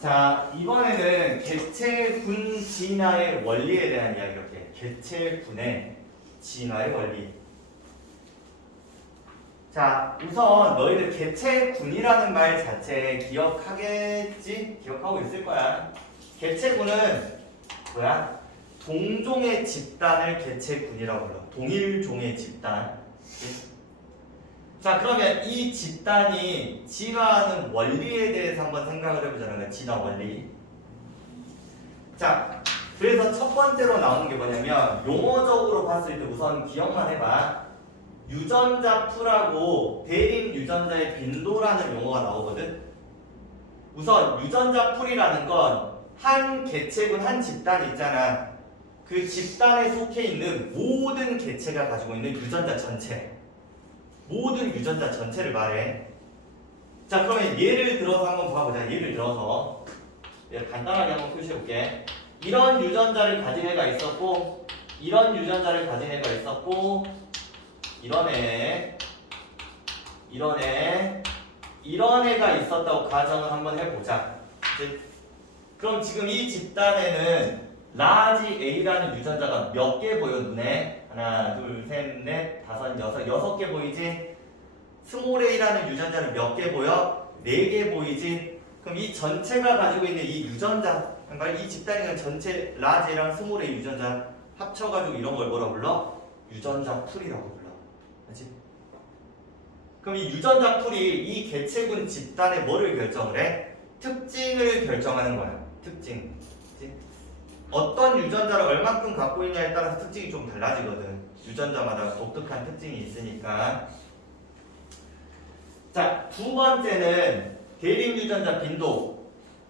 자, 이번에는 개체군 진화의 원리에 대한 이야기 이렇게 개체군의 진화의 원리. 자, 우선 너희들 개체군이라는 말 자체 기억하겠지? 기억하고 있을 거야. 개체군은 뭐야? 동종의 집단을 개체군이라고 불러. 동일종의 집단. 자, 그러면 이 집단이 진화하는 원리에 대해서 한번 생각을 해보자는 진화 원리. 자, 그래서 첫 번째로 나오는 게 뭐냐면 용어적으로 봤을 때 우선 기억만 해봐. 유전자 풀하고 대립 유전자의 빈도라는 용어가 나오거든. 우선 유전자 풀이라는 건 한 개체군, 한 집단이 있잖아. 그 집단에 속해 있는 모든 개체가 가지고 있는 유전자 전체. 모든 유전자 전체를 말해. 자, 그러면 예를 들어서 한번 봐보자. 예를 들어서 간단하게 한번 표시해볼게. 이런 유전자를 가진 애가 있었고, 이런 유전자를 가진 애가 있었고, 이런 애, 이런 애, 이런 애가 있었다고 가정을 한번 해보자. 그럼 지금 이 집단에는 라지 A라는 유전자가 몇 개 보여 눈에? 하나, 둘, 셋, 넷, 다섯, 여섯 개 보이지? 스몰 A라는 유전자는 몇 개 보여? 4개 보이지? 그럼 이 전체가 가지고 있는 이 유전자, 그러니까 이 집단이 전체 라지 A랑 스몰 A 유전자 합쳐가지고 이런 걸 뭐라 불러? 유전자 풀이라고 불러. 그렇지? 그럼 이 유전자 풀이 이 개체군 집단의 뭐를 결정을 해? 특징을 결정하는 거야. 특징. 그치? 어떤 유전자를 얼만큼 갖고 있냐에 따라서 특징이 좀 달라지거든. 유전자마다 독특한 특징이 있으니까. 자, 두 번째는 대립 유전자 빈도.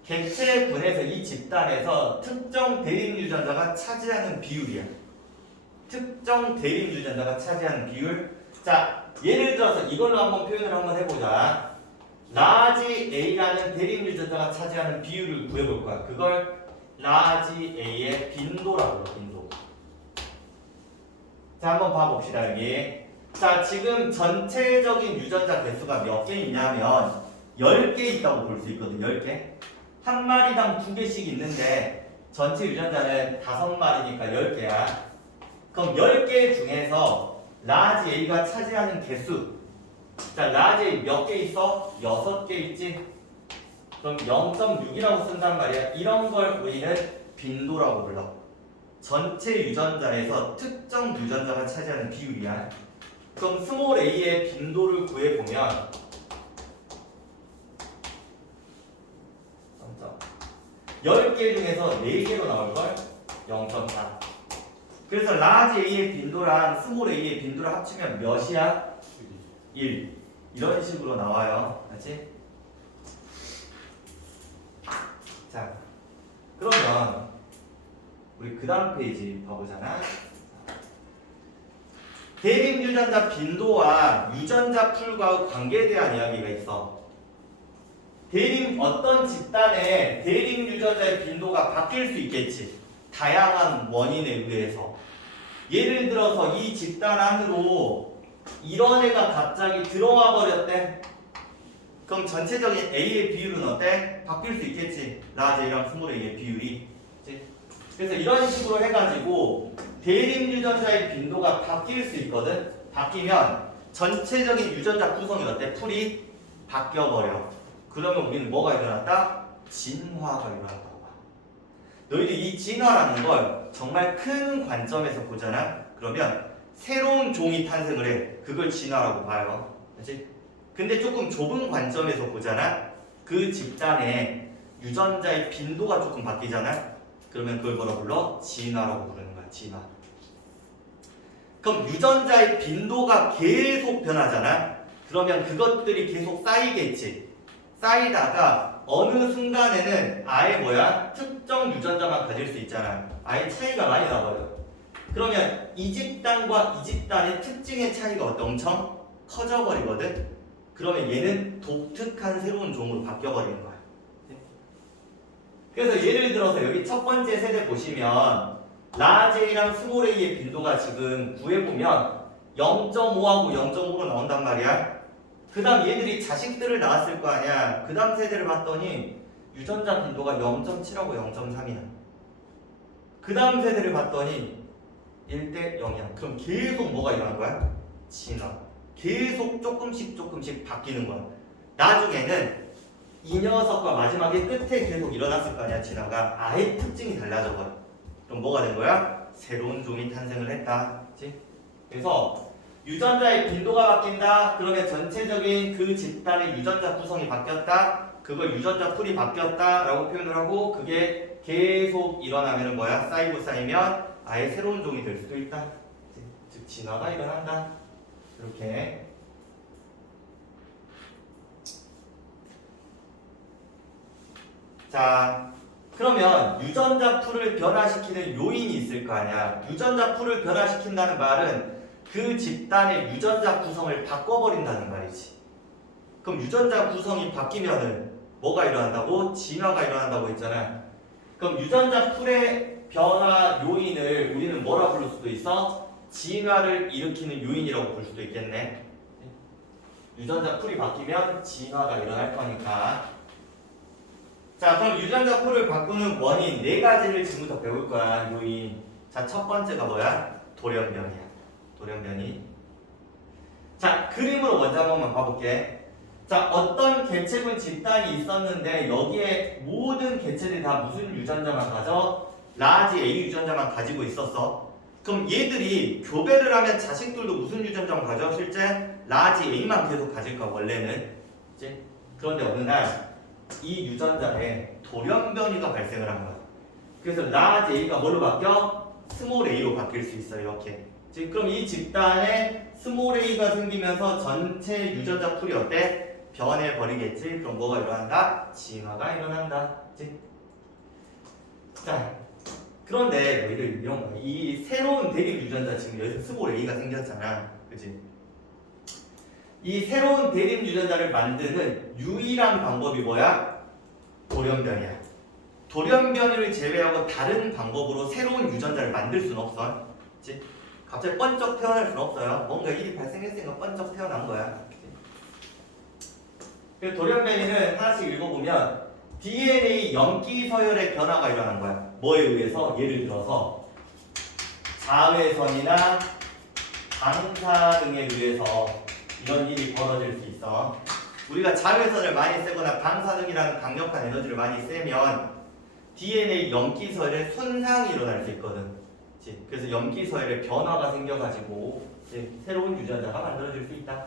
개체군에서 이 집단에서 특정 대립 유전자가 차지하는 비율이야. 특정 대립 유전자가 차지하는 비율. 자, 예를 들어서 이걸로 한번 표현을 한번 해보자. 라지 A라는 대립 유전자가 차지하는 비율을 구해볼 거야. 그걸 라지 A의 빈도라고 해요. 빈도. 자, 한번 봐봅시다. 여기. 자, 지금 전체적인 유전자 개수가 몇 개 있냐면 10개 있다고 볼 수 있거든. 10개. 한 마리당 2개씩 있는데 전체 유전자는 5마리니까 10개야. 그럼 10개 중에서 라지 A가 차지하는 개수. 자, 라지 A 몇 개 있어? 6개 있지? 그럼 0.6이라고 쓴단 말이야. 이런 걸 우리는 빈도라고 불러. 전체 유전자에서 특정 유전자가 차지하는 비율이야. 그럼 스몰 a의 빈도를 구해보면 10개 중에서 4개로 나올걸? 0.4. 그래서 라지 a의 빈도랑 스몰 a의 빈도를 합치면 몇이야? 1. 이런 식으로 나와요. 그렇지? 자, 그러면 우리 그 다음 페이지 봐보잖아. 대립 유전자 빈도와 유전자 풀과의 관계에 대한 이야기가 있어. 어떤 집단의 대립 유전자의 빈도가 바뀔 수 있겠지. 다양한 원인에 의해서. 예를 들어서 이 집단 안으로 이런 애가 갑자기 들어와 버렸대. 그럼 전체적인 A의 비율은 어때? 바뀔 수 있겠지. 라지 A랑 스몰 A의 비율이. 그치? 그래서 이런 식으로 해가지고 대립 유전자의 빈도가 바뀔 수 있거든. 바뀌면 전체적인 유전자 구성이 어때? 풀이 바뀌어버려. 그러면 우리는 뭐가 일어났다? 진화가 일어났다고 봐. 너희들 이 진화라는 걸 정말 큰 관점에서 보잖아. 그러면 새로운 종이 탄생을 해. 그걸 진화라고 봐요. 그치? 근데 조금 좁은 관점에서 보잖아. 그 집단의 유전자의 빈도가 조금 바뀌잖아. 그러면 그걸 뭐라 불러? 진화라고 부르는 거야. 진화. 그럼 유전자의 빈도가 계속 변하잖아. 그러면 그것들이 계속 쌓이겠지. 쌓이다가 어느 순간에는 아예 뭐야? 특정 유전자만 가질 수 있잖아. 아예 차이가 많이 나버려. 그러면 이 집단과 이 집단의 특징의 차이가 엄청 커져버리거든. 그러면 얘는 독특한 새로운 종으로 바뀌어버리는 거야. 그래서 예를 들어서 여기 첫 번째 세대 보시면 라지 A랑 스몰 A의 빈도가 지금 구해보면 0.5하고 0.5로 나온단 말이야. 그 다음 얘들이 자식들을 낳았을 거 아니야. 그 다음 세대를 봤더니 유전자 빈도가 0.7하고 0.3이야. 그 다음 세대를 봤더니 1대 0이야. 그럼 계속 뭐가 일어난 거야? 진화. 계속 조금씩 바뀌는 거야. 나중에는 이 녀석과 마지막에 끝에 계속 일어났을 거 아니야. 진화가 아예 특징이 달라져 버려. 그럼 뭐가 된 거야? 새로운 종이 탄생을 했다. 그치? 그래서 유전자의 빈도가 바뀐다. 그러면 전체적인 그 집단의 유전자 구성이 바뀌었다. 그걸 유전자 풀이 바뀌었다 라고 표현을 하고, 그게 계속 일어나면 뭐야? 쌓이고 쌓이면 아예 새로운 종이 될 수도 있다. 즉 진화가 일어난다. 이렇게. 자, 그러면 유전자 풀을 변화시키는 요인이 있을 거 아니야. 유전자 풀을 변화시킨다는 말은 그 집단의 유전자 구성을 바꿔버린다는 말이지. 그럼 유전자 구성이 바뀌면은 뭐가 일어난다고? 진화가 일어난다고 했잖아. 그럼 유전자 풀의 변화 요인을 우리는 뭐라 부를 수도 있어? 진화를 일으키는 요인이라고 볼 수도 있겠네. 유전자 풀이 바뀌면 진화가 일어날 거니까. 자, 그럼 유전자 풀을 바꾸는 원인 4가지를 지금부터 배울 거야. 요인. 자, 첫 번째가 뭐야? 돌연변이야. 돌연변이. 자, 그림으로 먼저 한 번만 봐볼게. 자, 어떤 개체군 집단이 있었는데 여기에 모든 개체들이 다 무슨 유전자만 가져? 라지 A 유전자만 가지고 있었어. 그럼 얘들이 교배를 하면 자식들도 무슨 유전자만 가져? 실제 라지 A만 계속 가질 거야, 원래는. 그치? 그런데 어느 날 이 유전자에 돌연변이가 발생을 한 거야. 그래서 라지 A가 뭘로 바뀌어? 스몰 A로 바뀔 수 있어요, 이렇게. 그럼 이 집단에 스몰 A가 생기면서 전체 유전자 풀이 어때? 변해버리겠지. 그럼 뭐가 일어난다? 진화가 일어난다. 그치? 자, 그런데 너희들 이런 거야. 이 새로운 대립 유전자 지금 여기서 스몰 A가 생겼잖아. 그치? 이 새로운 대립 유전자를 만드는 유일한 방법이 뭐야? 돌연변이야. 돌연변이를 제외하고 다른 방법으로 새로운 유전자를 만들 수는 없어. 그치? 갑자기 번쩍 태어날 수는 없어요. 뭔가 일이 발생했으니까 번쩍 태어난 거야. 그래서 돌연변이는 하나씩 읽어보면 DNA 염기 서열의 변화가 일어난 거야. 뭐에 의해서? 예를 들어서 자외선이나 방사 등에 의해서 이런 일이 벌어질 수 있어. 우리가 자외선을 많이 쐬거나 방사능이라는 강력한 에너지를 많이 쐬면 DNA 염기 서열에 손상이 일어날 수 있거든. 그치? 그래서 염기 서열에 변화가 생겨가지고 새로운 유전자가 만들어질 수 있다.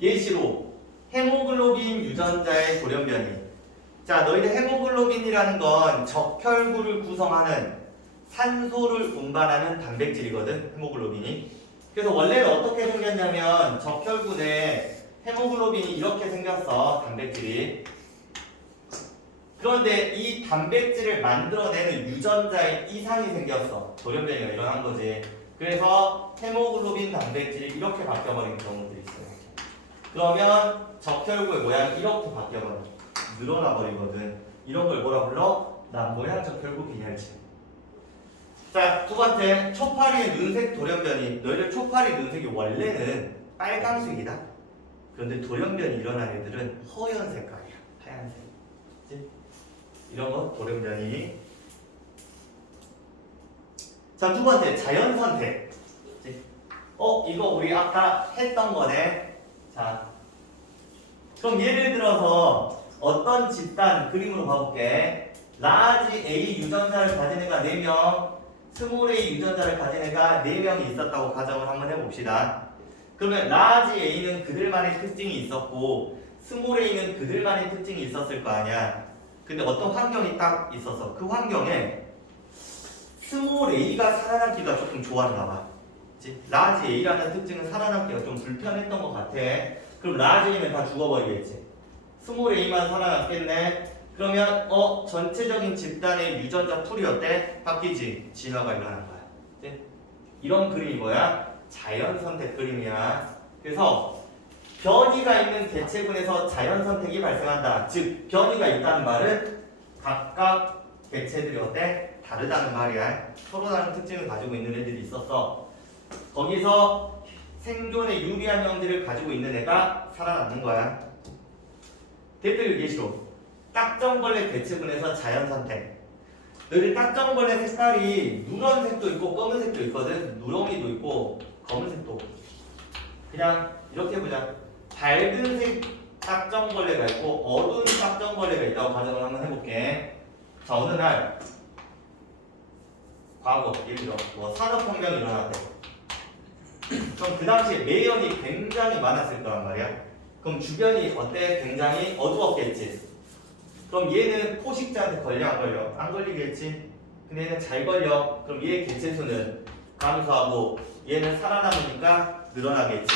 예시로 헤모글로빈 유전자의 돌연변이. 자, 너희들 헤모글로빈이라는 건 적혈구를 구성하는 산소를 운반하는 단백질이거든, 헤모글로빈이. 그래서 원래는 어떻게 생겼냐면 적혈구 내 헤모글로빈이 이렇게 생겼어, 단백질이. 그런데 이 단백질을 만들어내는 유전자에 이상이 생겼어. 돌연변이가 일어난 거지. 그래서 헤모글로빈 단백질이 이렇게 바뀌어버린 경우도 있어요. 그러면 적혈구의 모양이 이렇게 바뀌어버려. 늘어나 버리거든. 이런 걸 뭐라 불러? 남모양 적혈구 빈혈증. 자, 두 번째, 초파리의 눈색 돌연변이. 너희들 초파리 눈색이 원래는 빨강색이다. 그런데 돌연변이 일어난 애들은 허연 색깔이야. 하얀색. 그치? 이런 거 돌연변이. 자, 두 번째, 자연선택. 그치? 이거 우리 아까 했던 거네. 자, 그럼 예를 들어서 어떤 집단 그림으로 봐볼게. 라지 A 유전자를 가진 애가 4명, 스몰 A 유전자를 가진 애가 4명이 있었다고 가정을 한번 해봅시다. 그러면 라지 A는 그들만의 특징이 있었고 스몰 A는 그들만의 특징이 있었을 거 아니야. 근데 어떤 환경이 딱 있어서 그 환경에 스몰 A가 살아남기가 조금 좋았나 봐. 그치? 라지 A라는 특징은 살아남기가 좀 불편했던 것 같아. 그럼 라지 A는 다 죽어버리겠지. 스몰 A만 살아남겠네. 그러면 전체적인 집단의 유전자 풀이 어때? 바뀌지? 진화가 일어난 거야. 그치? 이런 그림이 뭐야? 자연선택 그림이야. 그래서 변이가 있는 개체군에서 자연선택이 발생한다. 즉 변이가 있다는 말은 각각 개체들이 어때? 다르다는 말이야. 서로 다른 특징을 가지고 있는 애들이 있었어. 거기서 생존에 유리한 형질을 가지고 있는 애가 살아남는 거야. 대표 예시로 딱정벌레 개체군에서 자연선택. 너희들 딱정벌레 색깔이 누런색도 있고 검은색도 있거든. 누렁이도 있고 검은색도. 그냥 이렇게 보자. 밝은색 딱정벌레가 있고 어두운 딱정벌레가 있다고 가정을 한번 해볼게. 자, 어느 날 과거, 예를 들어 뭐 산업혁명이 일어났대. 그럼 그 당시에 매연이 굉장히 많았을 거란 말이야. 그럼 주변이 어때? 굉장히 어두웠겠지. 그럼 얘는 포식자한테 걸려 안 걸려? 안 걸리겠지. 근데 얘는 잘 걸려. 그럼 얘의 개체수는 감소하고 얘는 살아남으니까 늘어나겠지.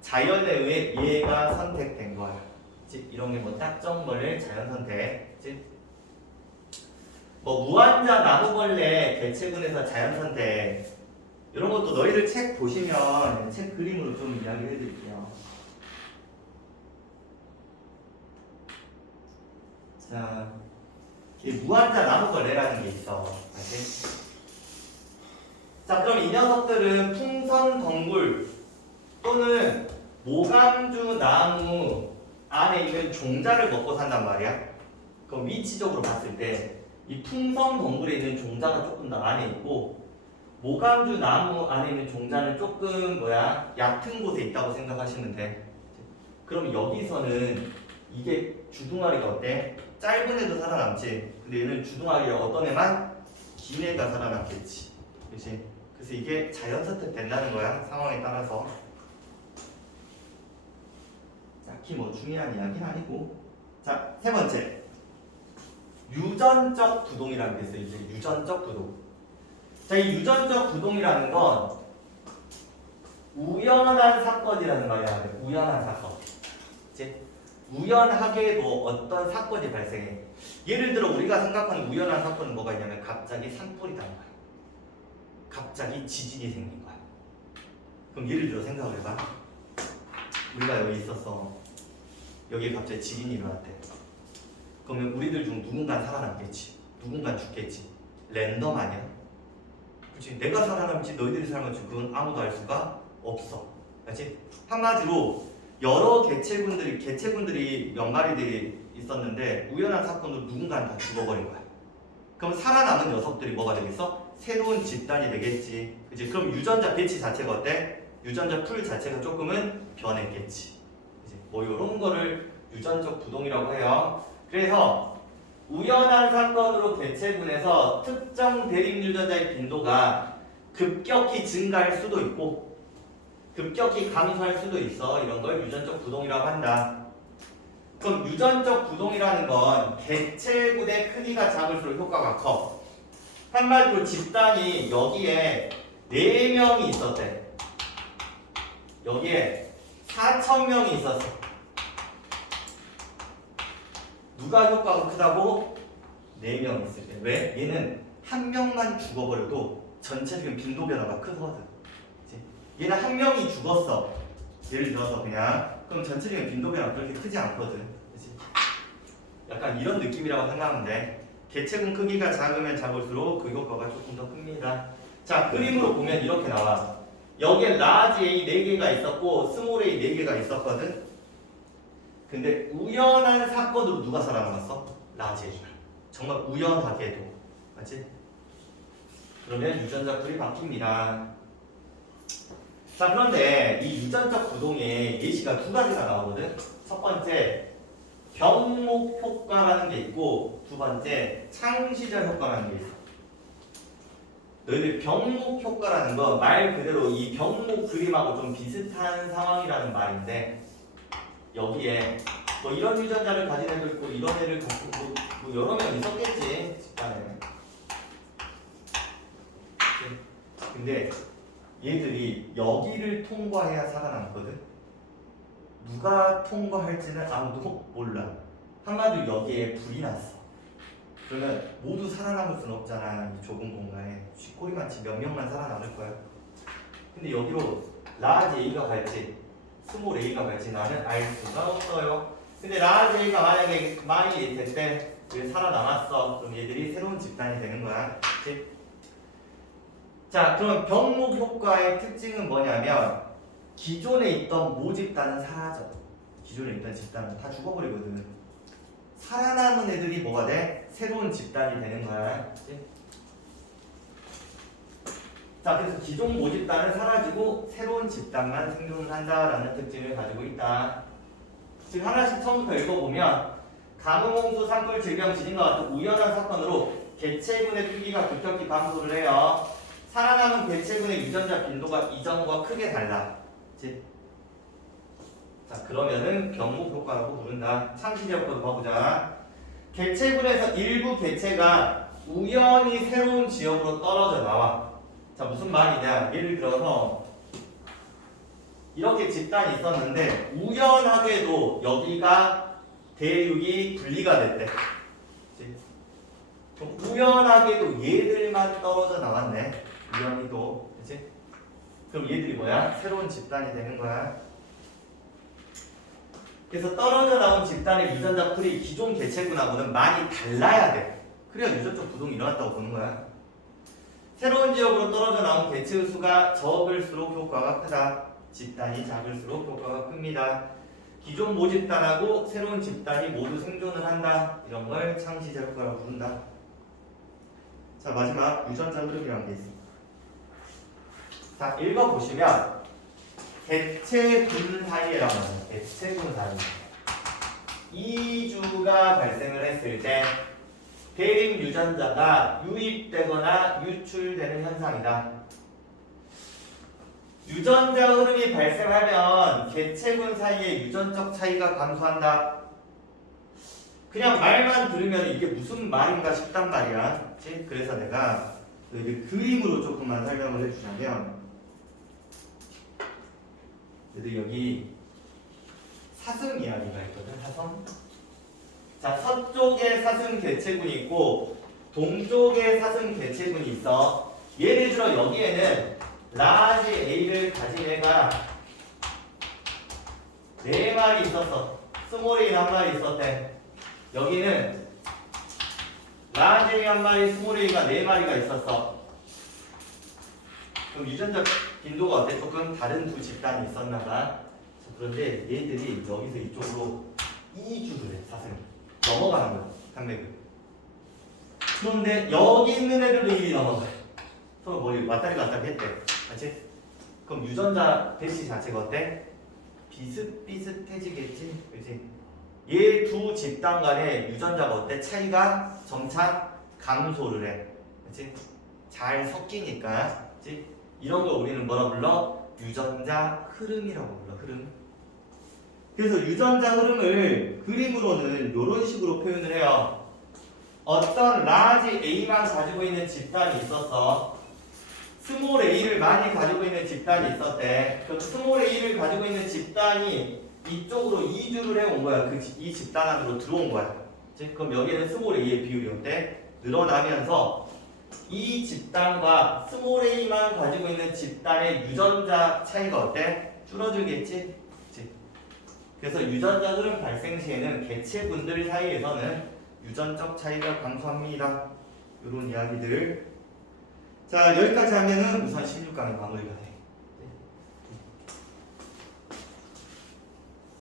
자연에 의해 얘가 선택된 거야. 그치? 이런 게 뭐 딱정벌레 자연선택. 그치? 뭐 무한자 나무벌레 개체군에서 자연선택. 이런 것도 너희들 책 보시면 책 그림으로 좀 이야기를 해드릴게요. 자, 이 무한자 나무벌레라는 게 있어. 알지? 자, 그럼 이 녀석들은 풍선덩굴 또는 모감주 나무 안에 있는 종자를 먹고 산단 말이야. 그럼 위치적으로 봤을 때 이 풍선덩굴에 있는 종자가 조금 더 안에 있고 모감주 나무 안에 있는 종자는 조금 얕은 곳에 있다고 생각하시면 돼. 그럼 여기서는 이게 주둥아리가 어때? 짧은 애도 살아남지. 근데 얘는 주둥아리가 어떤 애만? 긴 애가 살아남겠지. 그치? 그래서 이게 자연선택 된다는 거야. 상황에 따라서. 딱히 뭐 중요한 이야기는 아니고. 자, 세 번째. 유전적 부동이라는 게 있어요. 이제 유전적 부동. 자, 이 유전적 부동이라는 건 우연한 사건이라는 말이야. 우연한 사건. 그치? 우연하게도 어떤 사건이 발생해. 예를 들어 우리가 생각하는 우연한 사건은 뭐가 있냐면 갑자기 산불이 난 거야. 갑자기 지진이 생긴 거야. 그럼 예를 들어 생각을 해봐. 우리가 여기 있었어. 여기에 갑자기 지진이 일어났대. 그러면 우리들 중 누군가 살아남겠지. 누군가 죽겠지. 랜덤 아니야? 그치? 내가 살아남지 너희들이 살아남지 그건 아무도 알 수가 없어. 그치? 한마디로 여러 개체군들이 몇 마리들이 있었는데 우연한 사건으로 누군가는 다 죽어버린 거야. 그럼 살아남은 녀석들이 뭐가 되겠어? 새로운 집단이 되겠지. 그치? 그럼 유전자 배치 자체가 어때? 유전자 풀 자체가 조금은 변했겠지. 그치? 뭐 이런 거를 유전적 부동이라고 해요. 그래서 우연한 사건으로 개체군에서 특정 대립 유전자의 빈도가 급격히 증가할 수도 있고 급격히 감소할 수도 있어. 이런 걸 유전적 부동이라고 한다. 그럼 유전적 부동이라는 건 개체군의 크기가 작을수록 효과가 커. 한마디로 집단이 여기에 4명이 있었대. 여기에 4,000명이 있었어. 누가 효과가 크다고? 4명 있을 때. 왜? 얘는 한 명만 죽어버려도 전체적인 빈도 변화가 크거든. 그치? 얘는 한 명이 죽었어. 예를 들어서 그냥. 그럼 전체적인 빈도 변화가 그렇게 크지 않거든. 그치? 약간 이런 느낌이라고 생각하면 돼. 개체군 크기가 작으면 작을수록 그 효과가 조금 더 큽니다. 자, 그림으로 보면 이렇게 나와. 여기에 라지 A 4개가 있었고 스몰 A 4개가 있었거든. 근데 우연한 사건으로 누가 살아남았어? 라지 A가. 정말 우연하게도. 맞지? 그러면 유전자 풀이 바뀝니다. 자, 그런데 이 유전적 부동에 예시가 2가지가 나오거든. 첫 번째 병목 효과라는 게 있고 두 번째 창시절 효과라는 게 있어. 너희들 병목 효과라는 건 말 그대로 이 병목 그림하고 좀 비슷한 상황이라는 말인데 여기에 뭐 이런 유전자를 가진 애도 있고 이런 애를 갖고 뭐 여러 명 있었겠지 집단에. 근데 얘들이 여기를 통과해야 살아남거든. 누가 통과할지는 아무도 몰라. 한마디로 여기에 불이 났어. 그러면 모두 살아남을 수는 없잖아. 이 좁은 공간에 쥐꼬리만치 몇 명만 살아남을 거야. 근데 여기로 라지 A가 갈지 스몰 A가 갈지 나는 알 수가 없어요. 근데 라지 A가 만약에 많이 됐을 때 살아남았어. 그럼 얘들이 새로운 집단이 되는 거야. 그치? 자, 그럼 병목 효과의 특징은 뭐냐면 기존에 있던 모집단은 사라져. 기존에 있던 집단은 다 죽어버리거든. 살아남은 애들이 뭐가 돼? 새로운 집단이 되는 거야. 그치? 자, 그래서 기존 모집단은 사라지고 새로운 집단만 생존을 한다라는 특징을 가지고 있다. 지금 하나씩 처음부터 읽어보면 가뭄홍수, 산불, 질병, 지진과 같은 우연한 사건으로 개체군의 크기가 급격히 감소를 해요. 살아남은 개체군의 유전자 빈도가 이전과 크게 달라. 그치? 자, 그러면은 병목 효과라고 부른다. 창시제 효과도 봐보자. 개체군에서 일부 개체가 우연히 새로운 지역으로 떨어져 나와. 자, 무슨 말이냐? 예를 들어서 이렇게 집단이 있었는데 우연하게도 여기가 대륙이 분리가 됐대. 그치? 그럼 우연하게도 얘들만 떨어져 나왔네. 우연히도. 그치? 그럼 얘들이 뭐야? 새로운 집단이 되는 거야. 그래서 떨어져 나온 집단의 유전자 풀이 기존 개체군하고는 많이 달라야 돼. 그래야 유전적 부동이 일어났다고 보는 거야. 새로운 지역으로 떨어져 나온 개체의 수가 적을수록 효과가 크다. 집단이 작을수록 효과가 큽니다. 기존 모집단하고 새로운 집단이 모두 생존을 한다. 이런 걸 창시제 효과라고 부른다. 자, 마지막 유전자 흐름이라는 게 있습니다. 자, 읽어보시면 개체군 사이에라고 합니다. 개체군 사이. 이주가 발생을 했을 때 대립 유전자가 유입되거나 유출되는 현상이다. 유전자 흐름이 발생하면 개체군 사이의 유전적 차이가 감소한다. 그냥 말만 들으면 이게 무슨 말인가 싶단 말이야. 그치? 그래서 내가 이제 그림으로 조금만 설명을 해주자면, 그래도 여기 사슴 이야기가 있거든. 사슴. 자, 서쪽에 사슴 개체군이 있고 동쪽에 사슴 개체군이 있어. 예를 들어 여기에는 라지 A를 가진 애가 4마리 있었어. 스몰 A 1마리 있었대. 여기는 라지 A 1마리, 스몰 A가 4마리가 있었어. 그럼 유전자 빈도가 어때? 조금 다른 두 집단이 있었나 봐. 그런데 얘들이 여기서 이쪽으로 이주를 해. 사슴이 넘어가는 거야. 산맥을. 그런데 여기 있는 애들도 이리 넘어가. 서로 머리 왔다리 갔다리 했대. 맞지? 그럼 유전자 대시 자체가 어때? 비슷비슷해지겠지? 그치? 얘 두 집단 간의 유전자가 어때? 차이가 점차 감소를 해. 그치? 잘 섞이니까. 그치? 이런 걸 우리는 뭐라 불러? 유전자 흐름이라고 불러. 흐름. 그래서 유전자 흐름을 그림으로는 이런 식으로 표현을 해요. 어떤 라지 A만 가지고 있는 집단이 있었어. 스몰 A를 많이 가지고 있는 집단이 있었대. 그럼 스몰 A를 가지고 있는 집단이 이쪽으로 이주를 해온 거야. 이 집단 안으로 들어온 거야. 그럼 여기는 스몰 A의 비율이 어때? 늘어나면서 이 집단과 스몰 A만 가지고 있는 집단의 유전자 차이가 어때? 줄어들겠지? 그치? 그래서 유전자 흐름 발생 시에는 개체군들 사이에서는 유전적 차이가 감소합니다. 이런 이야기들. 자, 여기까지 하면은 우선 16강이 마무리가 돼.